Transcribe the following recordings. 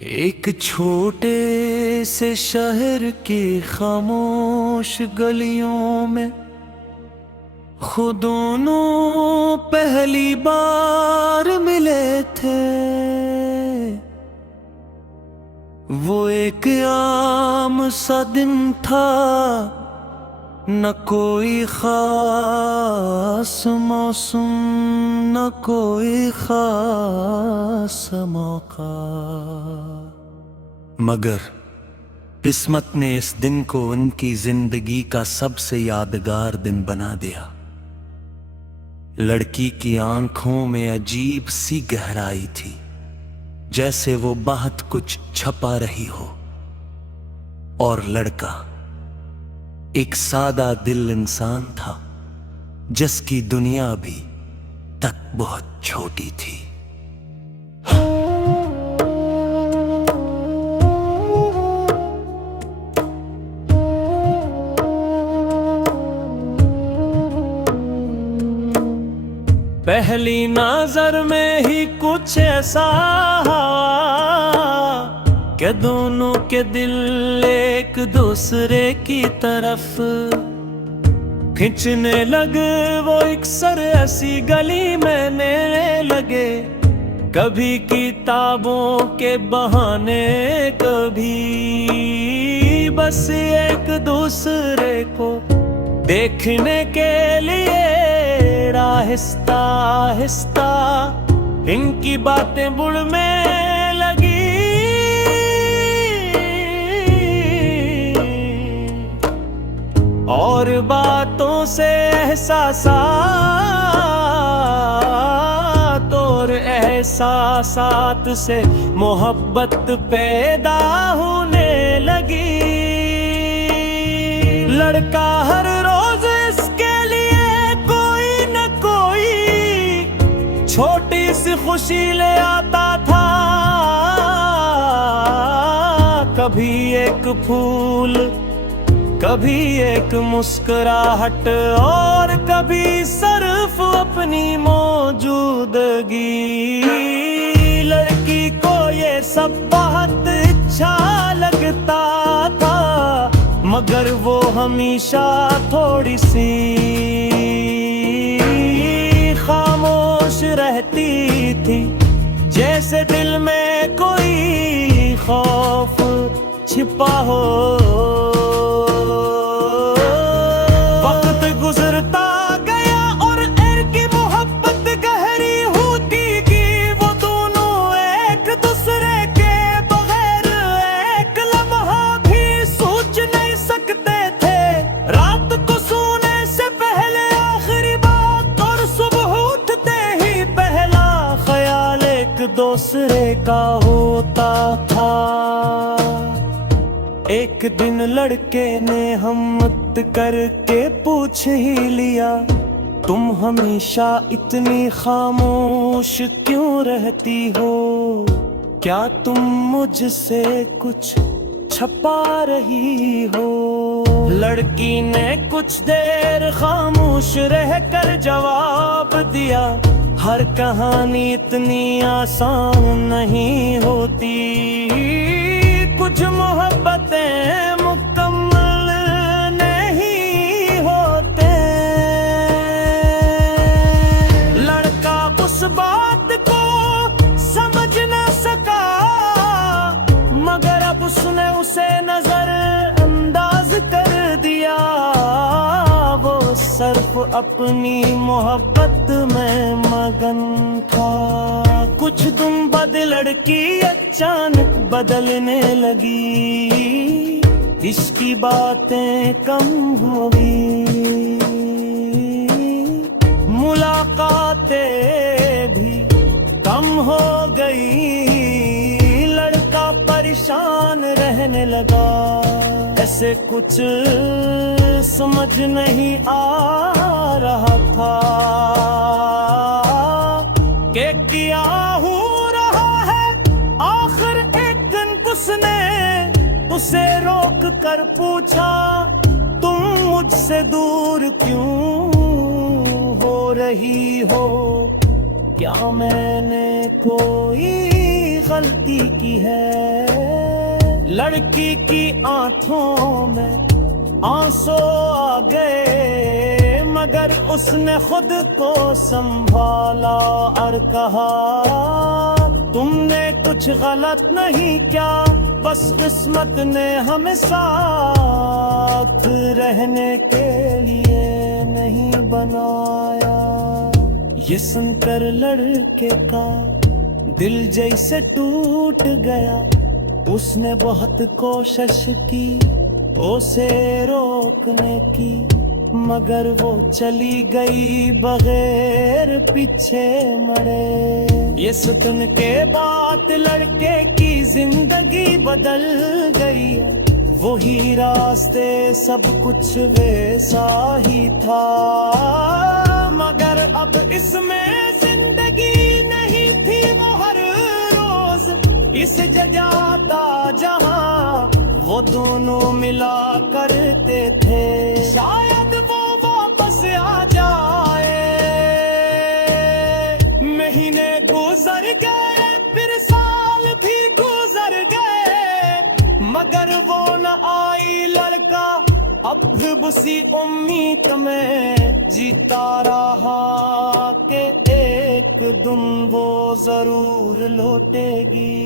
एक छोटे से शहर की खामोश गलियों में खुद दोनों पहली बार मिले थे। वो एक आम सा दिन था, न कोई खास मौसम, न कोई खास मौका, मगर किस्मत ने इस दिन को उनकी जिंदगी का सबसे यादगार दिन बना दिया। लड़की की आंखों में अजीब सी गहराई थी, जैसे वो बहुत कुछ छपा रही हो, और लड़का एक सादा दिल इंसान था जिसकी दुनिया भी तक बहुत छोटी थी। पहली नजर में ही कुछ ऐसा कि दोनों के दिल एक दूसरे की तरफ खींचने लगे। वो अक्सर ऐसी गली में मिलने लगे, कभी किताबों के बहाने, कभी बस एक दूसरे को देखने के लिए। आहिस्ता आहिस्ता इनकी बातें बुढ़ने लगी, और बातों से एहसासात और एहसासात से मोहब्बत पैदा होने लगी। लड़का हर रोज इसके लिए कोई न कोई छोटी सी खुशी ले आता था, कभी एक फूल, कभी एक मुस्कुराहट, और कभी सिर्फ अपनी मौजूदगी। लड़की को ये सब बहुत अच्छा लगता था, मगर वो हमेशा थोड़ी सी खामोश रहती थी, जैसे दिल में कोई खौफ छिपा हो। वक्त गुजरता गया और इनकी मोहब्बत गहरी होती गई। वो दोनों एक दूसरे के बगैर एक लम्हा भी सोच नहीं सकते थे। रात को सोने से पहले आखिरी बात और सुबह उठते ही पहला ख्याल एक दूसरे का होता था। एक दिन लड़के ने हिम्मत करके पूछ ही लिया, तुम हमेशा इतनी खामोश क्यों रहती हो? क्या तुम मुझसे कुछ छपा रही हो? लड़की ने कुछ देर खामोश रहकर जवाब दिया, हर कहानी इतनी आसान नहीं होती, कुछ मोहब्बतें मुकम्मल नहीं होते। लड़का उस बात को समझ न सका, मगर अब उसने उसे नजर अंदाज कर दिया। वो सिर्फ अपनी मोहब्बत में मगन था। कुछ दिन बाद लड़की अचानक बदलने लगी, इसकी बातें कम हो गई, मुलाकातें भी कम हो गई। लड़का परेशान रहने लगा, ऐसे कुछ समझ नहीं आ रहा था कि क्या हो रहा है। आखिर एक दिन उसने उसे रोक कर पूछा, तुम मुझसे दूर क्यों हो रही हो? क्या मैंने कोई गलती गलती की है। लड़की की आंखों में आंसू आ गए, मगर उसने खुद को संभाला और कहा, तुमने कुछ गलत नहीं किया, बस किस्मत ने हमें साथ रहने के लिए नहीं बनाया। ये सुनकर लड़के का दिल जैसे टूट गया। उसने बहुत कोशिश की उसे रोकने की, मगर वो चली गई बगैर पीछे मुड़े। ये सुन के बाद लड़के की जिंदगी बदल गई। वही रास्ते सब कुछ वैसा ही था, मगर अब इसमें जिंदगी नहीं थी। वो हर रोज इस जजाता जहां वो दोनों मिला करते थे। शायद वो वापस आ जाए। महीने गुजर गए, फिर साल भी गुजर गए, मगर वो न आई। लड़का अब उसी उम्मीद में जीता रहा कि एक दिन वो जरूर लौटेगी।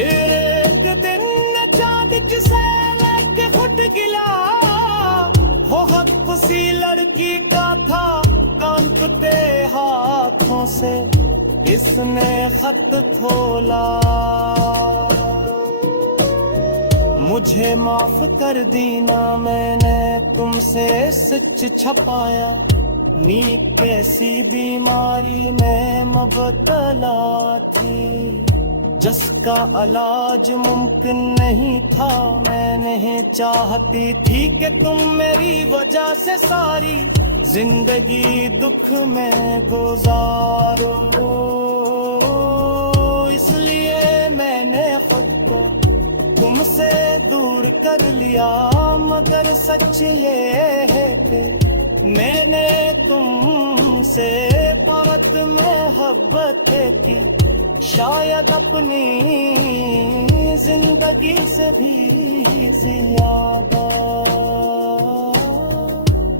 एक दिन चांद जिसे लेके फुट गिला, वो हक उसी लड़की का था। कांपते हाथों से इसने खत खोला, मुझे माफ कर दीना, मैंने तुमसे सच छपाया। नींद कैसी बीमारी में मुबतला थी, जिसका इलाज मुमकिन नहीं था। मैं नहीं चाहती थी कि तुम मेरी वजह से सारी जिंदगी दुख में गुजारो, इसलिए मैंने खुद को तुमसे दूर कर लिया। मगर सच ये है कि मैंने तुमसे बहुत मोहब्बत की, शायद अपनी जिंदगी से भी ज्यादा।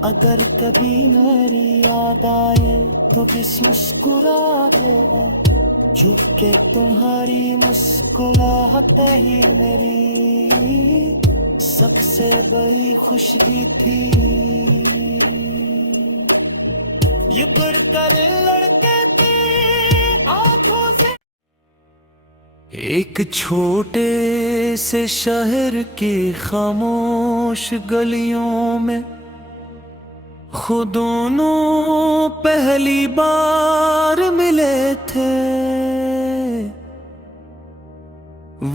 अगर कभी मेरी याद आए तो बस मुस्कुरा दे, झुके तुम्हारी मुस्कुराहट ही मेरी सबसे बड़ी खुशी थी। ये कर लड़के की आंखों से एक छोटे से शहर की खामोश गलियों में खुद दोनों पहली बार मिले थे।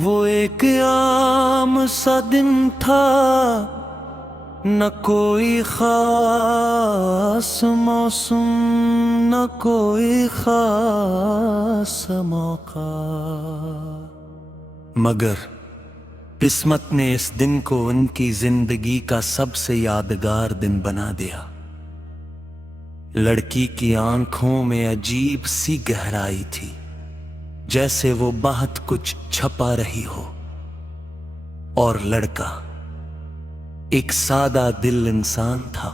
वो एक आम सा दिन था, न कोई खास मौसम, न कोई खास मौका, मगर किस्मत ने इस दिन को उनकी जिंदगी का सबसे यादगार दिन बना दिया। लड़की की आंखों में अजीब सी गहराई थी, जैसे वो बहुत कुछ छपा रही हो, और लड़का एक सादा दिल इंसान था,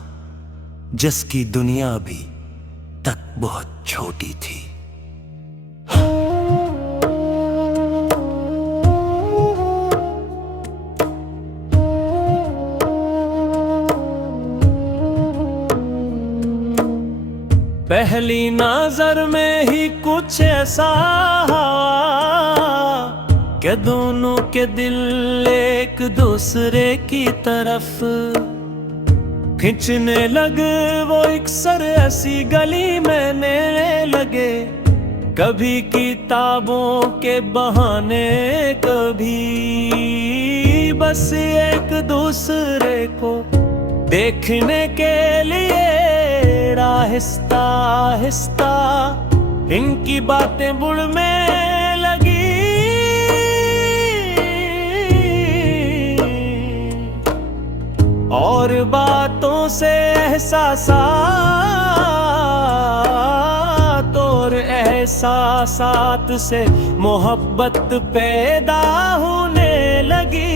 जिसकी दुनिया भी तक बहुत छोटी थी। पहली नजर में ही कुछ ऐसा कि दोनों के दिल एक दूसरे की तरफ खींचने लगे। वो अक्सर ऐसी गली में मिलने लगे, कभी किताबों के बहाने, कभी बस एक दूसरे को देखने के लिए। आहिस्ता आहिस्ता इनकी बातें बुढ़ने लगी, और बातों से एहसास और एहसास एहसासात से मोहब्बत पैदा होने लगी।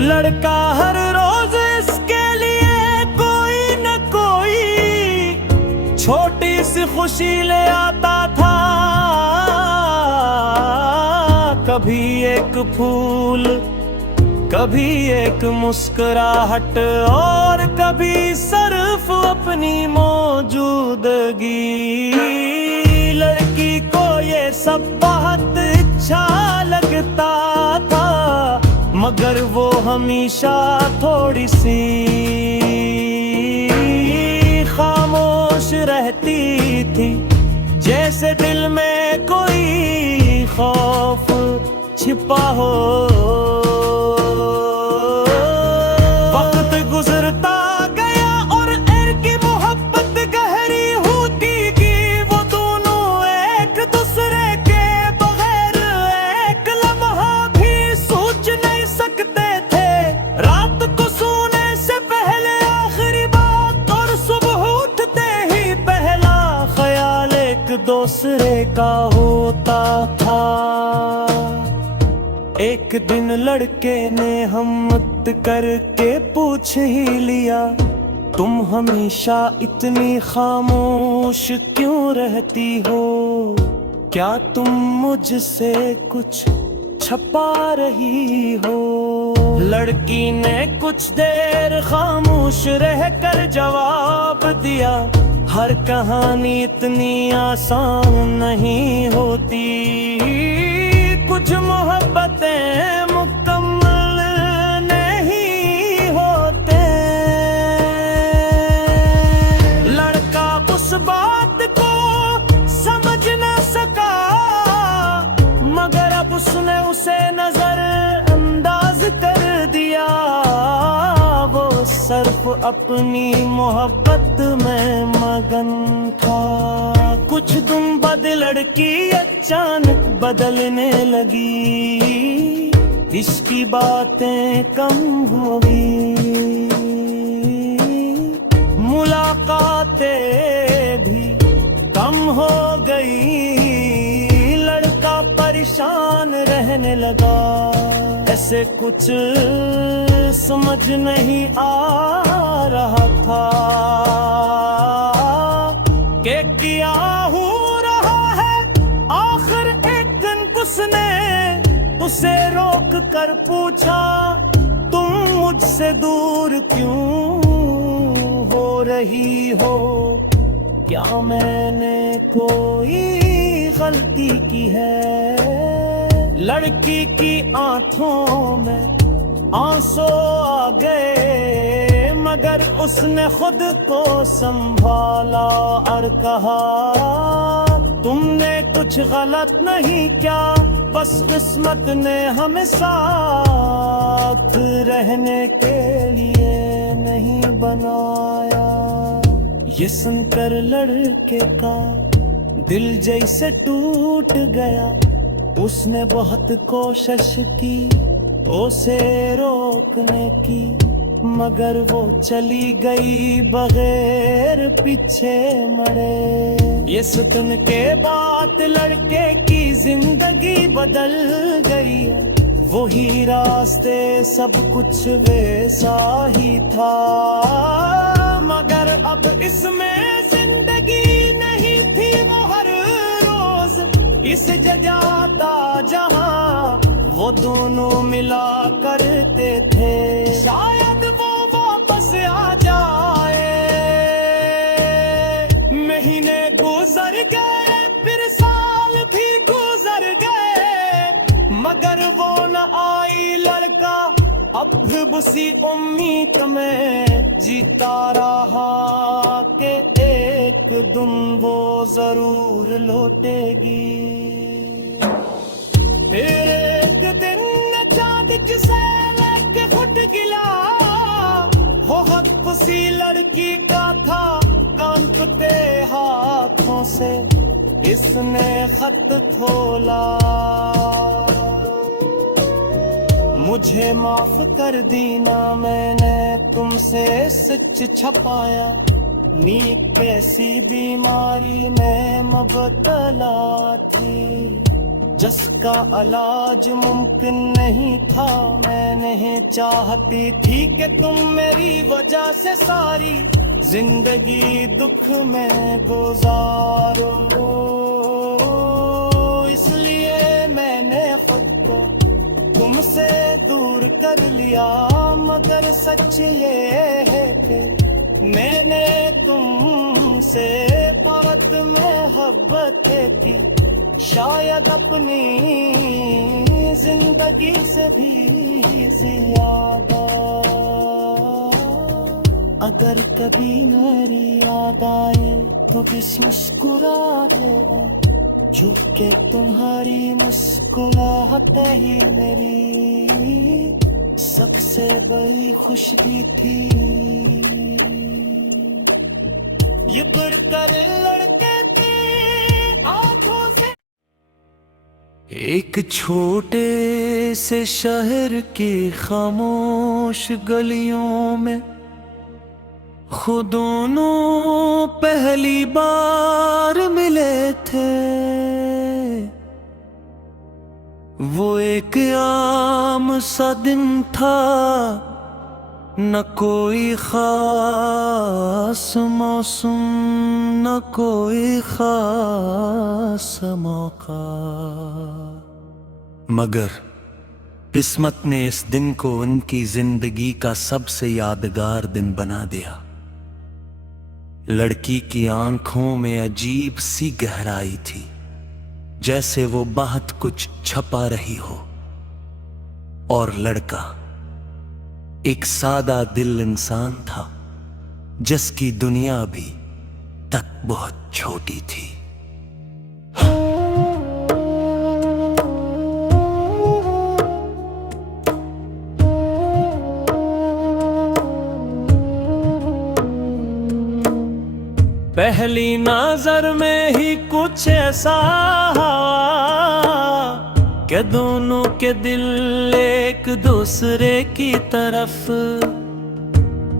लड़का हर रोज इसके लिए कोई न कोई छोटी सी खुशी ले आता था। कभी एक फूल, कभी एक मुस्कुराहट और कभी सिर्फ अपनी मौजूदगी। लड़की को ये सब बहुत अच्छा लगता था, मगर वो हमेशा थोड़ी सी खामोश रहती थी, जैसे दिल में कोई खौफ छिपा हो। वक्त गुजरता गया और इनकी मोहब्बत गहरी होती गई। वो दोनों एक दूसरे के बगैर एक लम्हा भी सोच नहीं सकते थे। रात को सोने से पहले आखिरी बात और सुबह उठते ही पहला ख्याल एक दूसरे का होता था। एक दिन लड़के ने हिम्मत करके पूछ ही लिया, तुम हमेशा इतनी खामोश क्यों रहती हो? क्या तुम मुझसे कुछ छुपा रही हो? लड़की ने कुछ देर खामोश रहकर जवाब दिया, हर कहानी इतनी आसान नहीं होती। कुछ मोहब्बतें मुकम्मल नहीं होते। लड़का उस बात को समझ न सका, मगर अब उसने उसे नजर अंदाज कर दिया। वो सिर्फ अपनी मोहब्बत में मगन था। कुछ दिन बाद लड़की अचानक बदलने लगी, इसकी बातें कम हो गई, मुलाकातें भी कम हो गई। लड़का परेशान रहने लगा, ऐसे कुछ समझ नहीं आ रहा था कि क्या हो रहा है। आखिर एक दिन उसने उसे रोक कर पूछा, तुम मुझसे दूर क्यों हो रही हो? क्या मैंने कोई गलती की है? लड़की की आंखों में आंसू आ गए, मगर उसने खुद को संभाला और कहा, तुमने कुछ गलत नहीं किया, बस किस्मत ने हमें साथ रहने के लिए नहीं बनाया। ये सुनकर लड़के का दिल जैसे टूट गया। उसने बहुत कोशिश की उसे रोकने की, मगर वो चली गई बगैर पीछे मरे। ये सुन के बाद लड़के की जिंदगी बदल गई। वही रास्ते सब कुछ वैसा ही था, मगर अब इसमें जिंदगी नहीं थी। वो हर रोज इस जजाता जहां वो दोनों मिला करते थे, शायद वो वापस आ जाए। महीने गुजर गए, फिर साल भी गुजर गए, मगर वो न आई। लड़का अब भी उसी उम्मीद में जीता रहा कि एक दिन वो जरूर लौटेगी। एक दिन चाँद से लेके फुट गिला, वो हक उसी लड़की का था। कांपते हाथों से इसने खत खोला, मुझे माफ कर दीना, मैंने तुमसे सच छपाया। नीक कैसी बीमारी में मुबतला थी, जिसका इलाज मुमकिन नहीं था। मैं नहीं चाहती थी कि तुम मेरी वजह से सारी जिंदगी दुख में गुजारो, इसलिए मैंने खुद को तुमसे दूर कर लिया। मगर सच ये है कि मैंने तुमसे बहुत मोहब्बत की, शायद अपनी जिंदगी से भी ज्यादा। अगर कभी मेरी याद आए तो बस मुस्कुरा देना, चूंकि तुम्हारी मुस्कुराहट ही मेरी सबसे बड़ी खुशी थी। ये कर लड़के की आंखों से एक छोटे से शहर की खामोश गलियों में खुद दोनों पहली बार मिले थे। वो एक आम सा दिन था, न कोई खास मौसम, न कोई खास मौका। मगर किस्मत ने इस दिन को उनकी जिंदगी का सबसे यादगार दिन बना दिया। लड़की की आंखों में अजीब सी गहराई थी, जैसे वो बहुत कुछ छपा रही हो, और लड़का एक सादा दिल इंसान था, जिसकी दुनिया भी तक बहुत छोटी थी। पहली नजर में ही कुछ ऐसा कि दोनों के दिल एक दूसरे की तरफ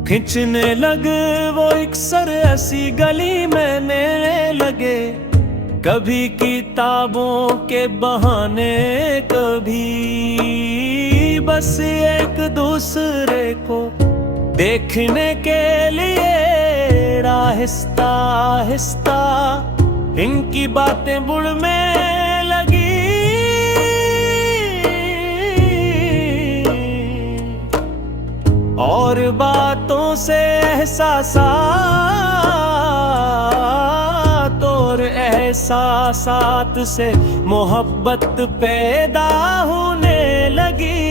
खींचने लगे। वो अक्सर ऐसी गली में मिलने लगे, कभी किताबों के बहाने, कभी बस एक दूसरे को देखने के लिए। आहिस्ता आहिस्ता इनकी बातें बुढ़ने लगी, और बातों से एहसासात और एहसासात से मोहब्बत पैदा होने लगी।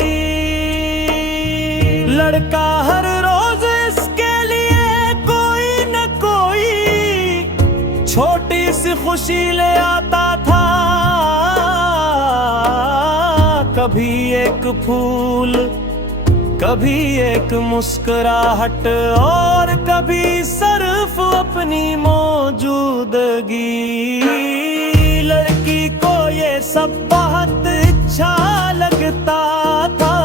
लड़का हर रोज इसके लिए कोई न कोई छोटी सी खुशी ले आता था, कभी एक फूल, कभी एक मुस्कुराहट, और कभी सिर्फ अपनी मौजूदगी। लड़की को ये सब बहुत अच्छा लगता था,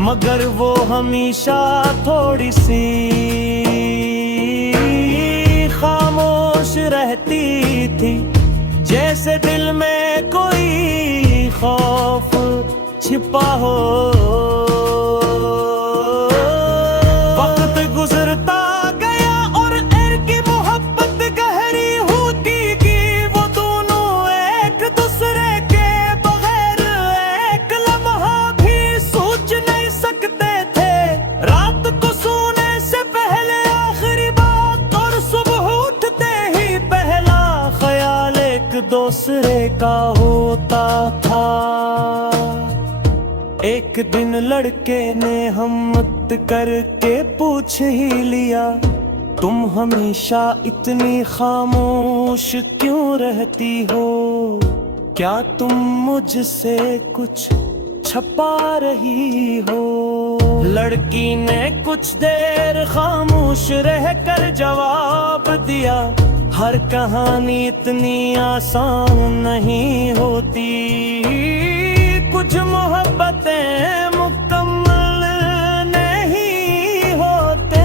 मगर वो हमेशा थोड़ी सी खामोश रहती थी, जैसे दिल में कोई खौफ छिपा हो। वक्त गुजरता गया और इनकी मोहब्बत गहरी होती गई। वो दोनों एक दूसरे के बगैर एक लम्हा भी सोच नहीं सकते थे। रात को सोने से पहले आखिरी बात और सुबह उठते ही पहला ख्याल एक दूसरे का होता था। एक दिन लड़के ने हिम्मत करके पूछ ही लिया, तुम हमेशा इतनी खामोश क्यों रहती हो? क्या तुम मुझसे कुछ छपा रही हो? लड़की ने कुछ देर खामोश रहकर जवाब दिया, हर कहानी इतनी आसान नहीं होती, कुछ मोहब्बतें मुकम्मल नहीं होते।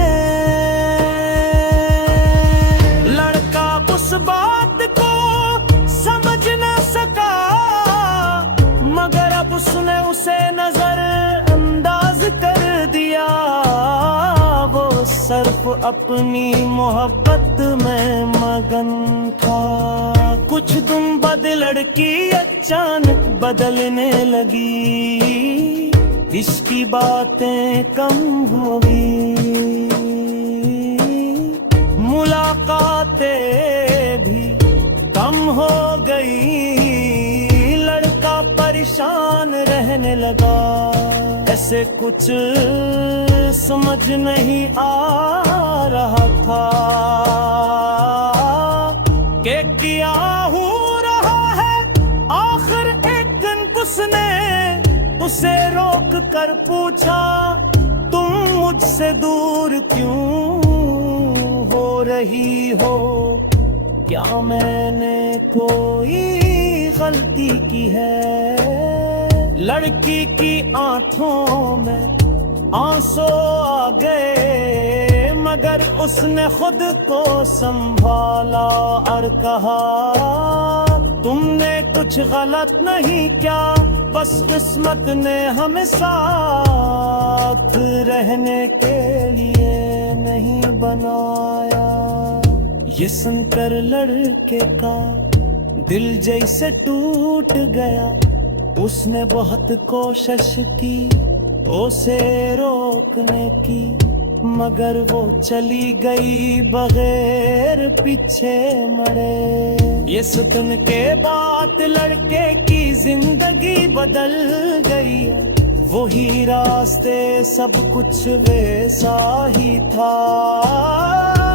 अपनी मोहब्बत में मगन था। कुछ दिन बाद लड़की अचानक बदलने लगी, इसकी बातें कम हो गई, मुलाकातें भी कम हो गई। लड़का परेशान रहने लगा, ऐसे कुछ समझ नहीं आ रहा था कि क्या हो रहा है। आखिर एक दिन उसने उसे रोक कर पूछा, तुम मुझसे दूर क्यों हो रही हो? क्या मैंने कोई गलती की है? लड़की की आंखों में आंसू आ गए, मगर उसने खुद को संभाला और कहा, तुमने कुछ गलत नहीं किया, बस किस्मत ने हमें साथ रहने के लिए नहीं बनाया। ये सुनकर लड़के का दिल जैसे टूट गया। उसने बहुत कोशिश की उसे रोकने की, मगर वो चली गई बगैर पीछे मड़े। ये सुन के बाद लड़के की जिंदगी बदल गई। वही रास्ते सब कुछ वैसा ही था,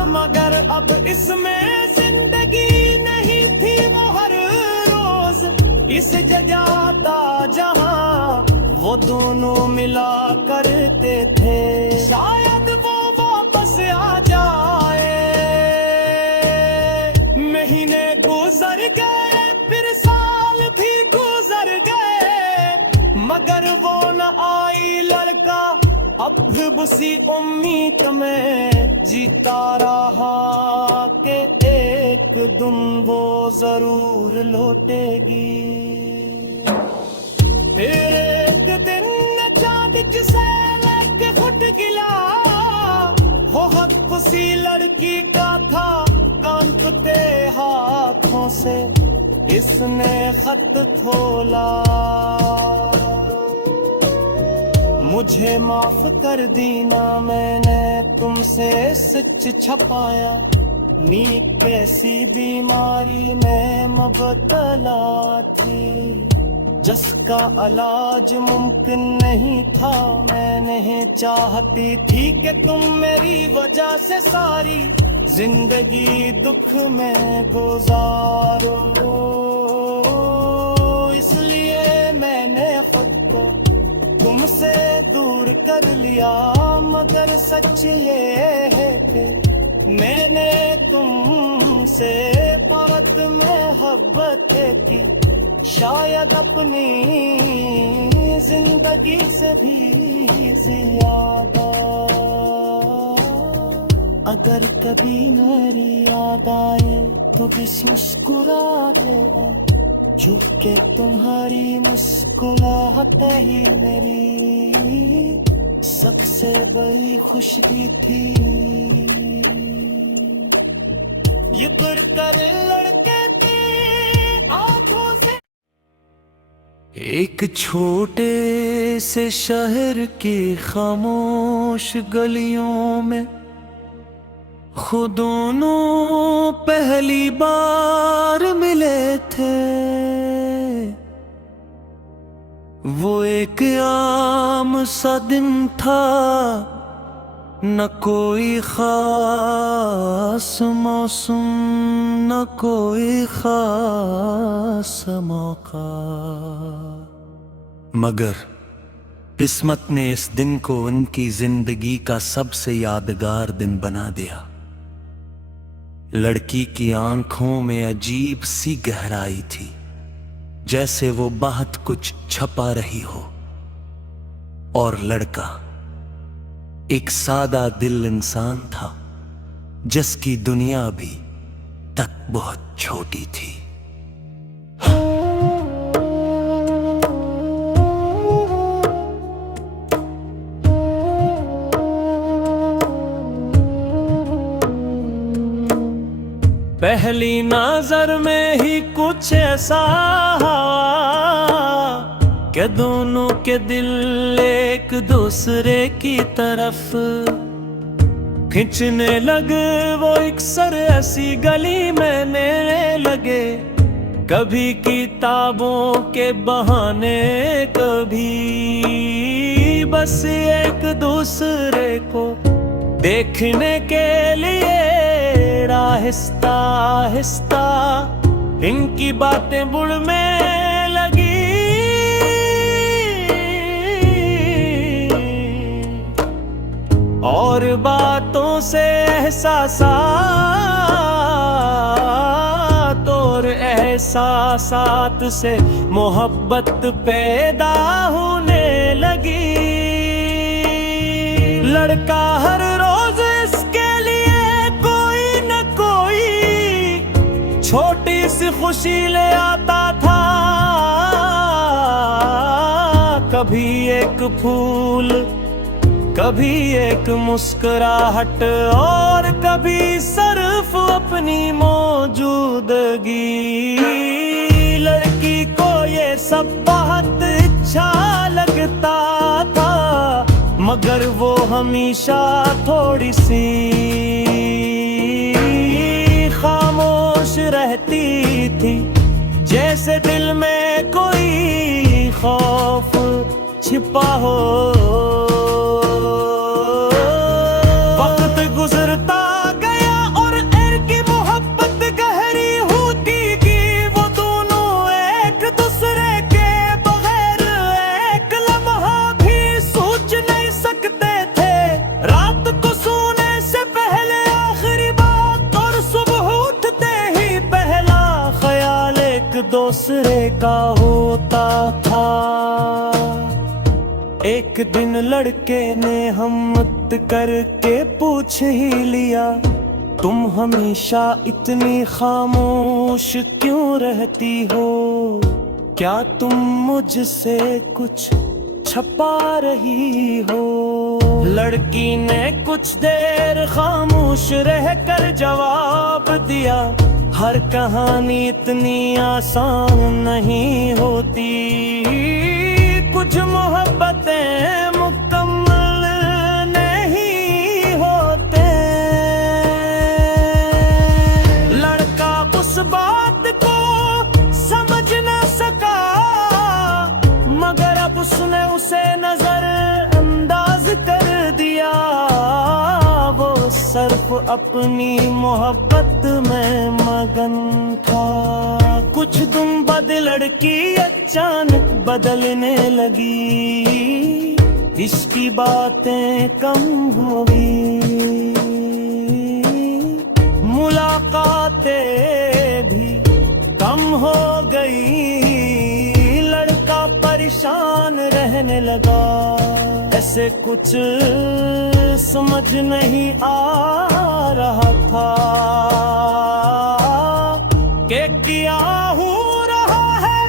मगर अब इसमें जिंदगी नहीं थी। वो हर रोज इस जजाता जहां वो दोनों मिला करते थे, शायद वो वापस आ जाए। महीने गुजर गए, फिर साल भी गुजर गए, मगर वो न आई। लड़का अब उसी उम्मीद में जीता रहा कि एक दिन वो जरूर लौटेगी। फिर एक दिन अचानक से लेके घुट गिला, वो हाथ उसी लड़की का था। कांपते हाथों से इसने खत खोला, मुझे माफ कर दीना, मैंने तुमसे सच छपाया। नी कैसी बीमारी में मुबतला थी, जिसका इलाज मुमकिन नहीं था। मैंने चाहती थी कि तुम मेरी वजह से सारी जिंदगी दुख में गुजारो, इसलिए मैंने खुद को तुमसे दूर कर लिया। मगर सच ये है कि मैंने तुमसे बहुत मोहब्बत की, शायद अपनी जिंदगी से भी ज्यादा। अगर कभी मेरी याद आए तो बस मुस्कुरा देना, झुके तुम्हारी मुस्कुराहट ही मेरी सबसे बड़ी खुशी थी। ये कर लड़के की आंखों से एक छोटे से शहर की खामोश गलियों में खुद दोनों पहली बार मिले थे। वो एक आम सा दिन था, न कोई खास मौसम, न कोई खास मौका, मगर किस्मत ने इस दिन को उनकी जिंदगी का सबसे यादगार दिन बना दिया। लड़की की आंखों में अजीब सी गहराई थी, जैसे वो बहुत कुछ छपा रही हो, और लड़का एक सादा दिल इंसान था, जिसकी दुनिया भी तक बहुत छोटी थी। पहली नजर में ही कुछ ऐसा कि दोनों के दिल एक दूसरे की तरफ खींचने लगे। वो अक्सर ऐसी गली में मिलने लगे, कभी किताबों के बहाने, कभी बस एक दूसरे को देखने के लिए। आहिस्ता आहिस्ता इनकी बातें बुढ़ने लगी, और बातों से एहसासात से मोहब्बत पैदा होने लगी। लड़का हर रोज इसके लिए कोई न कोई छोटी सी खुशी ले आता था, कभी एक फूल, कभी एक मुस्कुराहट, और कभी सिर्फ अपनी मौजूदगी। लड़की को ये सब बहुत अच्छा लगता था, मगर वो हमेशा थोड़ी सी खामोश रहती थी, जैसे दिल में कोई खौफ छिपा हो। गुजरता गया और इनकी मोहब्बत गहरी होती गई। वो दोनों एक दूसरे के बगैर एक लम्हा भी सोच नहीं सकते थे। रात को सोने से पहले आखिरी बात, और सुबह उठते ही पहला ख्याल एक दूसरे का होता था। एक दिन लड़के ने हिम्मत करके पूछ ही लिया, तुम हमेशा इतनी खामोश क्यों रहती हो? क्या तुम मुझसे कुछ छुपा रही हो? लड़की ने कुछ देर खामोश रहकर जवाब दिया, हर कहानी इतनी आसान नहीं होती, कुछ मोहब्बतें मुकम्मल नहीं होते। लड़का उस बात को समझ न सका, मगर अब उसने उसे नजर अंदाज कर दिया। वो सिर्फ अपनी मोहब्बत में मगन था। कुछ दिन बाद लड़की अचानक बदलने लगी, इसकी बातें कम हो गई, मुलाकातें भी कम हो गई। लड़का परेशान रहने लगा, ऐसे कुछ समझ नहीं आ रहा था कि क्या हो रहा है।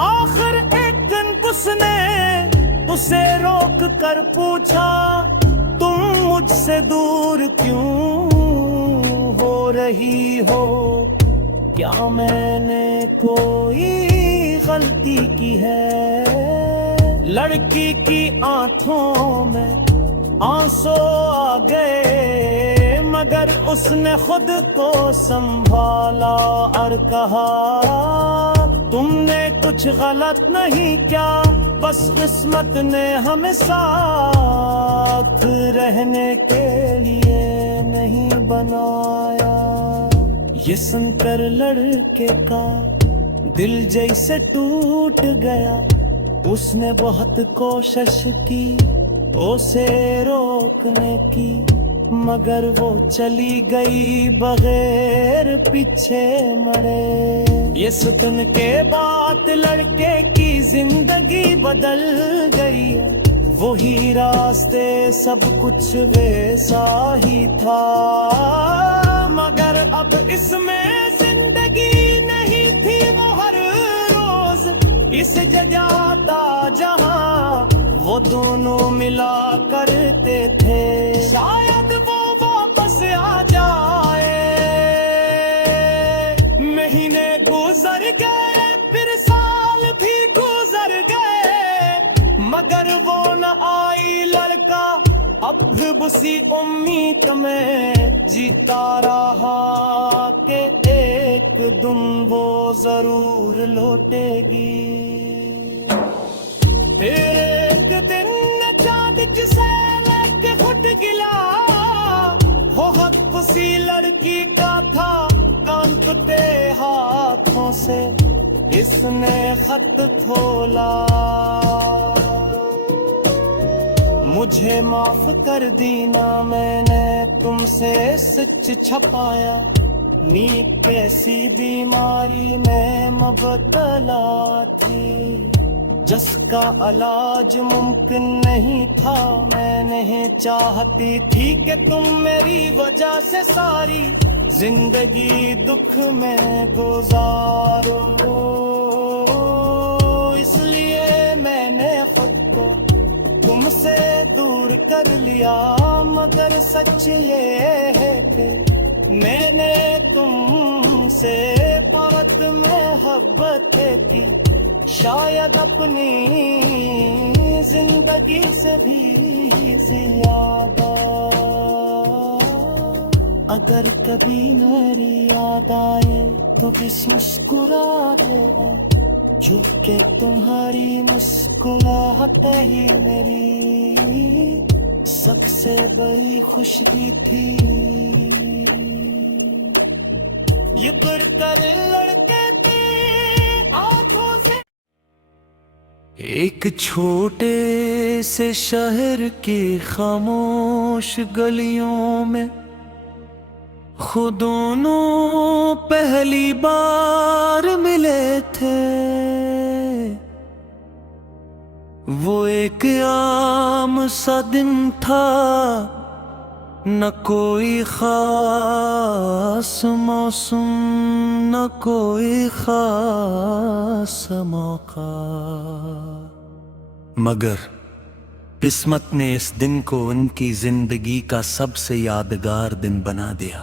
आखिर एक दिन उसने उसे रोक कर पूछा, तुम मुझसे दूर क्यों हो रही हो? क्या मैंने कोई गलती की है? लड़की की आंखों में आंसू आ गए, मगर उसने खुद को संभाला और कहा, तुमने कुछ गलत नहीं किया, बस किस्मत ने हमें साथ रहने के लिए नहीं बनाया। ये सुनकर लड़के का दिल जैसे टूट गया। उसने बहुत कोशिश की उसे रोकने की, मगर वो चली गई बगैर पीछे मरे। ये सुन के बाद लड़के की जिंदगी बदल गई। वही रास्ते सब कुछ वैसा ही था, मगर अब इसमें जिंदगी नहीं थी। वो हर रोज इस जजाता जहां वो दोनों मिला करते थे, शायद वो वापस आ जाए। अब भी उसी उम्मीद में जीता रहा कि एक दिन वो जरूर लौटेगी। फिर एक दिन चांद जिसे लेके घुट गिला, वो हाथ उसी लड़की का था, कांपते हाथों से इसने खत खोला। मुझे माफ कर दी ना, मैंने तुमसे सच छपाया। नींद कैसी बीमारी में मुबतला थी, जिसका इलाज मुमकिन नहीं था। मैं नहीं चाहती थी कि तुम मेरी वजह से सारी जिंदगी दुख में गुजारो, इसलिए मैंने खुद को तुमसे दूर कर लिया। मगर सच ये है कि मैंने तुमसे बहुत मोहब्बत की, शायद अपनी जिंदगी से भी ज्यादा। अगर कभी मेरी याद आए तो बस मुस्कुरा दे, चुपके तुम्हारी मुस्कुराहट ही मेरी सबसे बड़ी खुशी थी। ये बढ़कर लड़के की आंखों से एक छोटे से शहर की खामोश गलियों में खुद दोनों पहली बार मिले थे। वो एक आम सा दिन था, न कोई खास मौसम, न कोई खास मौका। मगर किस्मत ने इस दिन को उनकी जिंदगी का सबसे यादगार दिन बना दिया।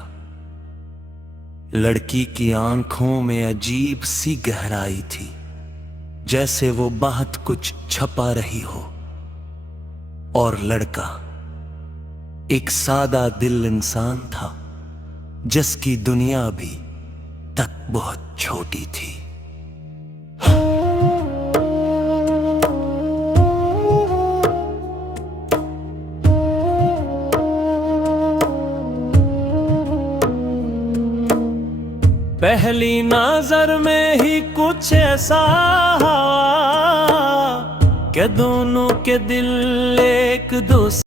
लड़की की आंखों में अजीब सी गहराई थी, जैसे वो बहुत कुछ छपा रही हो, और लड़का एक सादा दिल इंसान था, जिसकी दुनिया भी तक बहुत छोटी थी। पहली नजर में ही कुछ ऐसा कि दोनों के दिल एक दूसरे